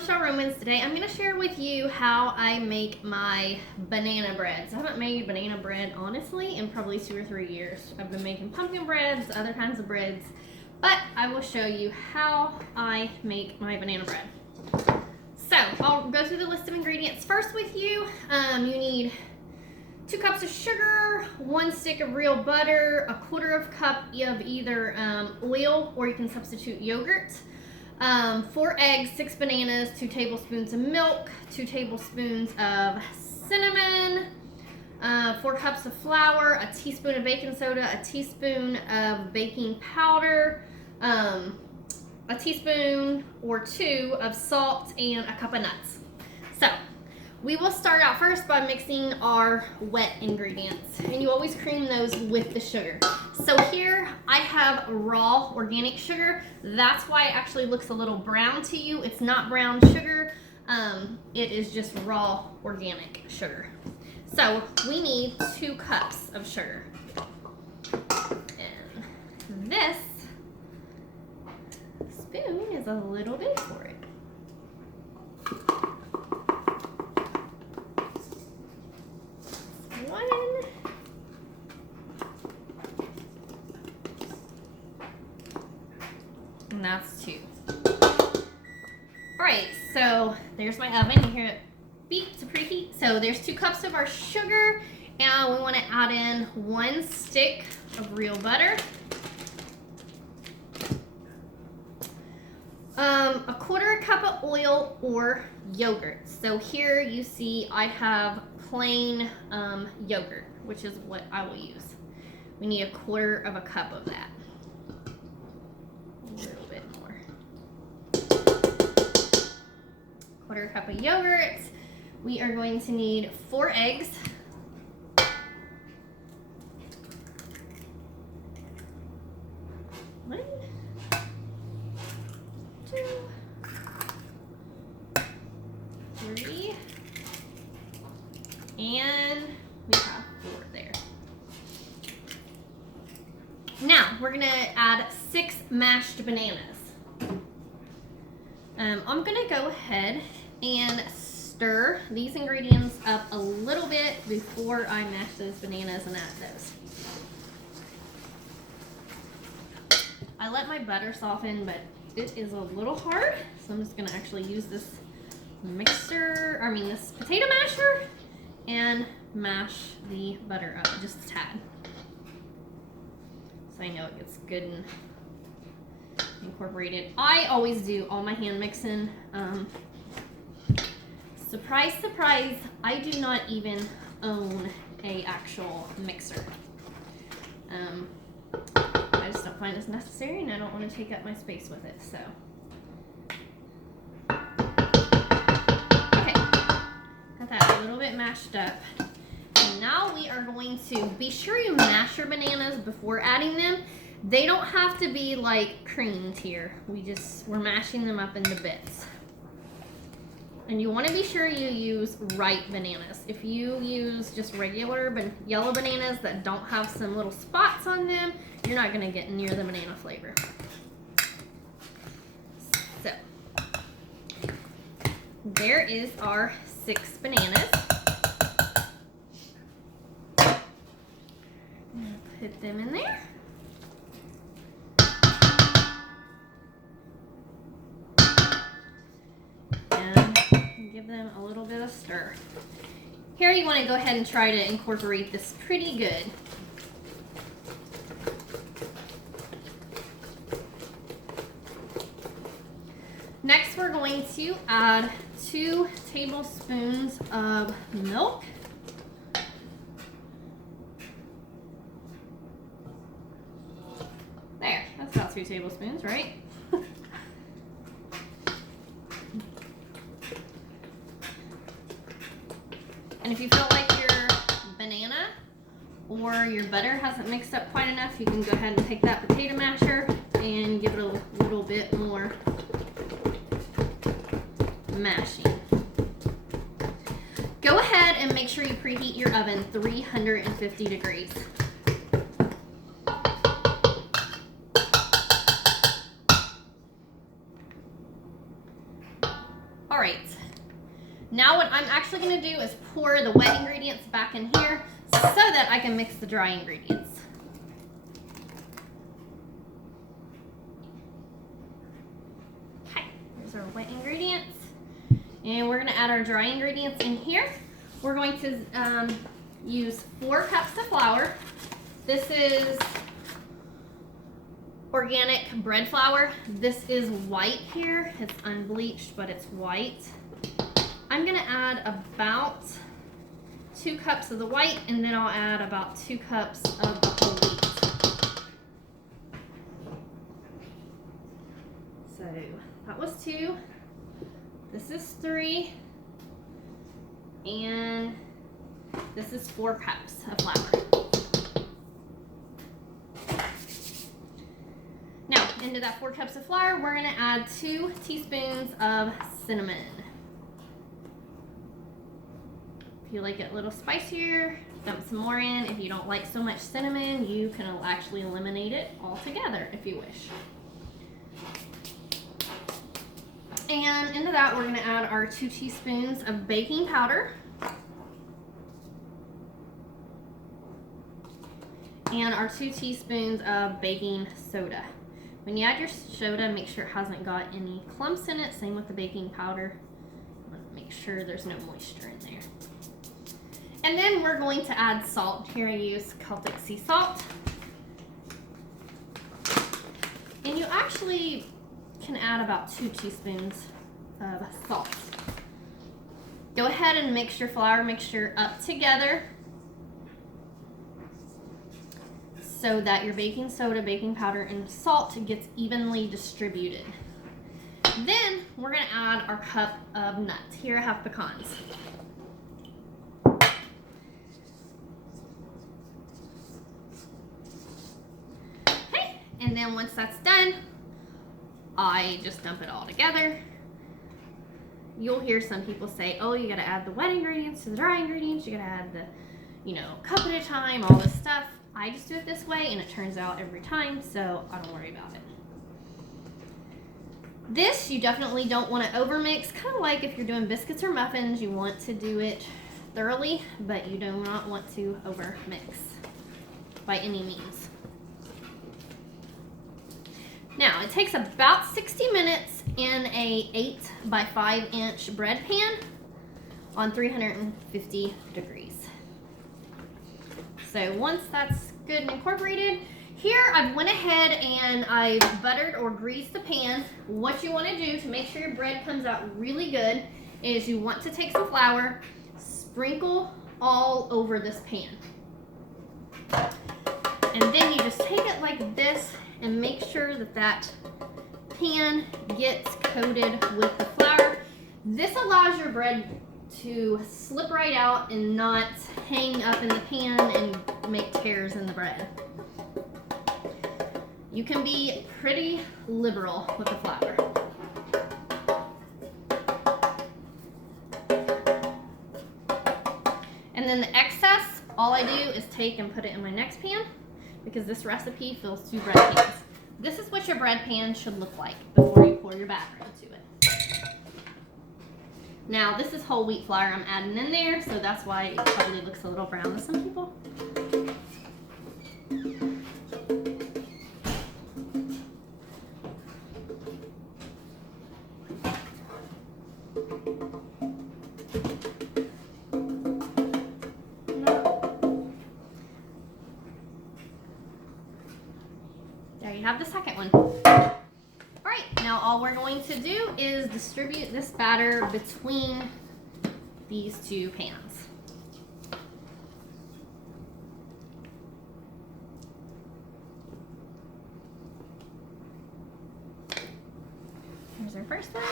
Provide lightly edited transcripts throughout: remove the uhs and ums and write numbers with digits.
Michelle Romans. Today I'm going to share with you how I make my banana breads. I haven't made banana bread, honestly, in probably 2 or 3 years. I've been making pumpkin breads, other kinds of breads, but I will show you how I make my banana bread. So I'll go through the list of ingredients first with you. You need 2 cups of sugar, 1 stick of real butter, 1/4 cup of either oil, or you can substitute yogurt. 4 eggs, 6 bananas, 2 tablespoons of milk, 2 tablespoons of cinnamon, 4 cups of flour, a teaspoon of baking soda, a teaspoon of baking powder, a teaspoon or 2 of salt, and a cup of nuts. So we will start out first by mixing our wet ingredients, and you always cream those with the sugar. So here I have raw organic sugar. That's why it actually looks a little brown to you. It's not brown sugar. It is just raw organic sugar. So we need 2 cups of sugar. And this spoon is a little big for it. And that's 2. Alright, so there's my oven. You hear it beep to preheat. So there's 2 cups of our sugar, and we want to add in 1 stick of real butter, 1/4 cup of oil or yogurt. So here you see I have plain yogurt, which is what I will use. We need 1/4 cup of that. A little bit more. 1/4 cup of yogurt. We are going to need 4 eggs. 1, 2, 3, and we have 4 there. Now we're gonna add 6 mashed bananas. I'm gonna go ahead and stir these ingredients up a little bit before I mash those bananas and add those. I let my butter soften, but it is a little hard, so I'm just gonna actually use this this potato masher and mash the butter up just a tad. So I know it gets good and incorporated. I always do all my hand mixing. Surprise, surprise, I do not even own a actual mixer. I just don't find this necessary, and I don't want to take up my space with it, so. Okay, got that a little bit mashed up. And now we are going to be sure you mash your bananas before adding them. They don't have to be like creamed here. We're mashing them up into bits. And you want to be sure you use ripe bananas. If you use just regular yellow bananas that don't have some little spots on them, you're not going to get near the banana flavor. So, there is our 6 bananas. Put them in there. And give them a little bit of stir. Here you want to go ahead and try to incorporate this pretty good. Next, we're going to add 2 tablespoons of milk. There, that's about 2 tablespoons, right? And if you feel like your banana or your butter hasn't mixed up quite enough, you can go ahead and take that potato masher and give it a little bit more mashing. Go ahead and make sure you preheat your oven 350 degrees. All right. Now what I'm actually going to do is pour the wet ingredients back in here so that I can mix the dry ingredients. Okay, here's our wet ingredients. And we're going to add our dry ingredients in here. We're going to use 4 cups of flour. This is organic bread flour. This is white here. It's unbleached, but it's white. I'm gonna add about 2 cups of the white, and then I'll add about 2 cups of the whole wheat. So that was 2. This is 3. And this is 4 cups of flour. Now, into that 4 cups of flour, we're gonna add 2 teaspoons of cinnamon. If you like it a little spicier, dump some more in. If you don't like so much cinnamon, you can actually eliminate it altogether if you wish. And into that, we're gonna add our 2 teaspoons of baking powder. And our 2 teaspoons of baking soda. When you add your soda, make sure it hasn't got any clumps in it. Same with the baking powder. Make sure there's no moisture in there. And then we're going to add salt. Here I use Celtic sea salt. And you actually can add about 2 teaspoons of salt. Go ahead and mix your flour mixture up together so that your baking soda, baking powder, and salt gets evenly distributed. Then we're gonna add our cup of nuts. Here I have pecans. Okay, and then once that's done, I just dump it all together. You'll hear some people say, oh, you gotta add the wet ingredients to the dry ingredients, you gotta add the, cup at a time, all this stuff. I just do it this way and it turns out every time, so I don't worry about it. This you definitely don't want to overmix, kind of like if you're doing biscuits or muffins, you want to do it thoroughly, but you do not want to overmix by any means. Now, it takes about 60 minutes in a 8 by 5 inch bread pan on 350 degrees. So once that's good and incorporated, here I've went ahead and I've buttered or greased the pan. What you want to do to make sure your bread comes out really good is you want to take some flour, sprinkle all over this pan. And then you just take it like this and make sure that that pan gets coated with the flour. This allows your bread to slip right out and not hang up in the pan and make tears in the bread. You can be pretty liberal with the flour. And then the excess, all I do is take and put it in my next pan because this recipe fills 2 bread pans. This is what your bread pan should look like before you pour your batter into it. Now, this is whole wheat flour I'm adding in there, so that's why it probably looks a little brown to some people. There you have the second one. Alright, now all we're going to do is distribute this batter between these 2 pans. Here's our first one.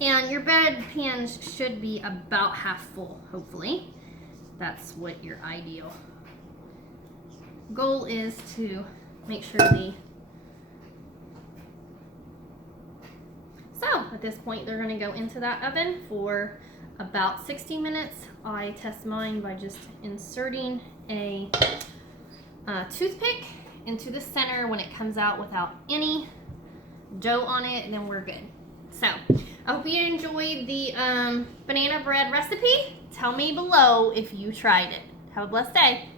And your bread pans should be about half full, hopefully. That's what your ideal goal is, to make sure So at this point they're going to go into that oven for about 60 minutes. I test mine by just inserting a toothpick into the center. When it comes out without any dough on it, then we're good. So I hope you enjoyed the banana bread recipe. Tell me below if you tried it. Have a blessed day.